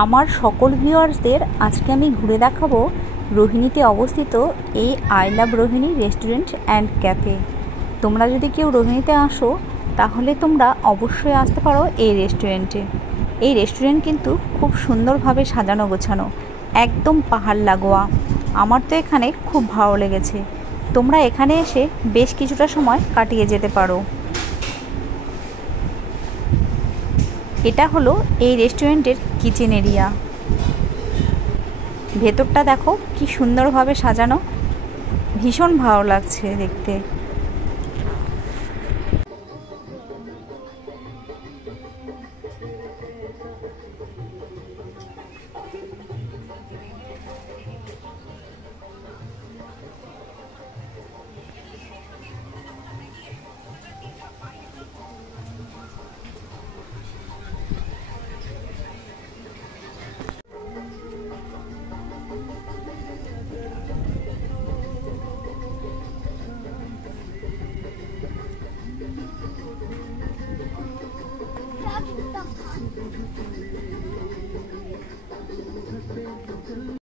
আমার সকল ভিউয়ার্সদের আজকে আমি ঘুরে দেখাবো রোহিণীতে অবস্থিত এই I love Rohini restaurant and cafe. তোমরা যদি কেউ রোহিণীতে আসো তাহলে তোমরা অবশ্যই আসতে পারো এই রেস্টুরেন্টে। এই রেস্টুরেন্ট কিন্তু খুব সুন্দরভাবে সাজানো গোছানো, একদম পাহাড় লাগোয়া। আমার তো এখানে খুব ভালো লেগেছে। তোমরা এখানে এসে বেশ কিছুটা সময় কাটিয়ে যেতে পারো। এটা হলো এই রেস্টুরেন্টের কিচেন এরিয়া। ভেতরটা দেখো কি সুন্দরভাবে সাজানো, ভীষণ ভালো লাগছে দেখতে।